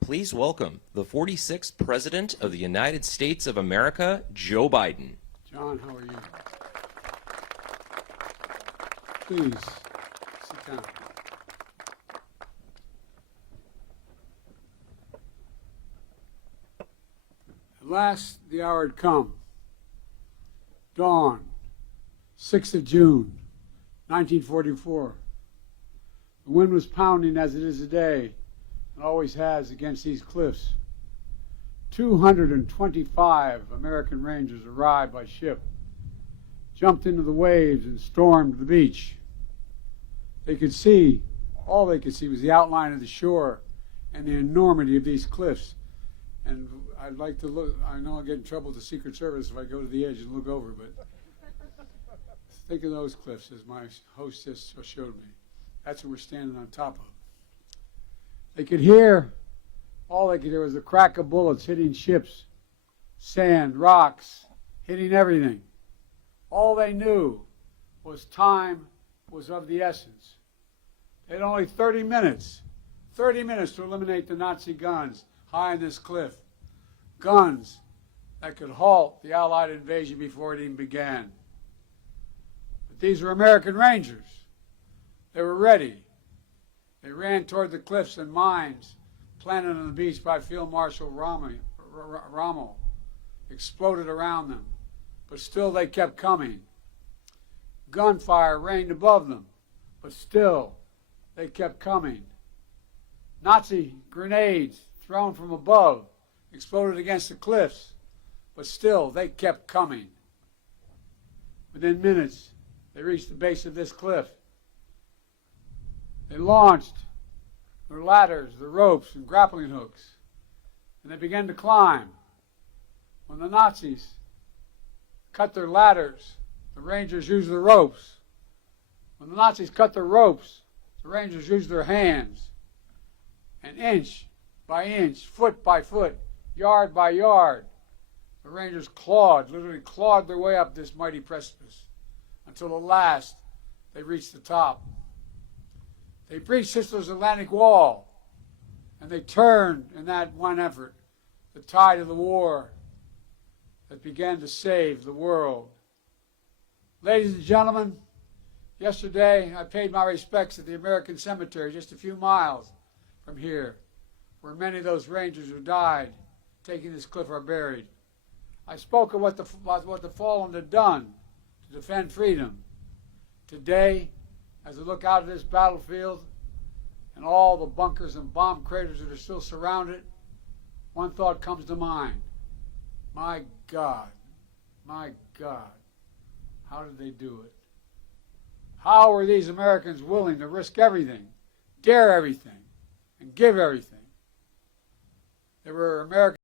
Please welcome the 46th President of the United States of America, Joe Biden. John, how are you? Please, sit down. At last, the hour had come. Dawn, 6th of June, 1944. The wind was pounding as it is today, and always has, against these cliffs. 225 American Rangers arrived by ship, jumped into the waves, and stormed the beach. All they could see was the outline of the shore and the enormity of these cliffs. And I'd like to look, I know I'll get in trouble with the Secret Service if I go to the edge and look over, but think of those cliffs as my hostess showed me. That's what we're standing on top of. They could hear, all they could hear was the crack of bullets hitting ships, sand, rocks, hitting everything. All they knew was time was of the essence. They had only 30 minutes to eliminate the Nazi guns high on this cliff. Guns that could halt the Allied invasion before it even began. But these were American Rangers. They were ready. They ran toward the cliffs, and mines planted on the beach by Field Marshal Rommel exploded around them. But still they kept coming. Gunfire rained above them, but still they kept coming. Nazi grenades thrown from above exploded against the cliffs, but still they kept coming. Within minutes, they reached the base of this cliff. They launched their ladders, their ropes, and grappling hooks, and they began to climb. When the Nazis cut their ladders, the Rangers used the ropes. When the Nazis cut their ropes, the Rangers used their hands. And inch by inch, foot by foot, yard by yard, the Rangers literally clawed their way up this mighty precipice until at last they reached the top. They breached Hitler's Atlantic Wall, and they turned in that one effort the tide of the war that began to save the world. Ladies and gentlemen, yesterday I paid my respects at the American Cemetery just a few miles from here, where many of those Rangers who died taking this cliff are buried. I spoke of what the fallen had done to defend freedom. Today, as I look out at this battlefield and all the bunkers and bomb craters that are still surrounded, one thought comes to mind. My God, how did they do it? How were these Americans willing to risk everything, dare everything, and give everything? They were American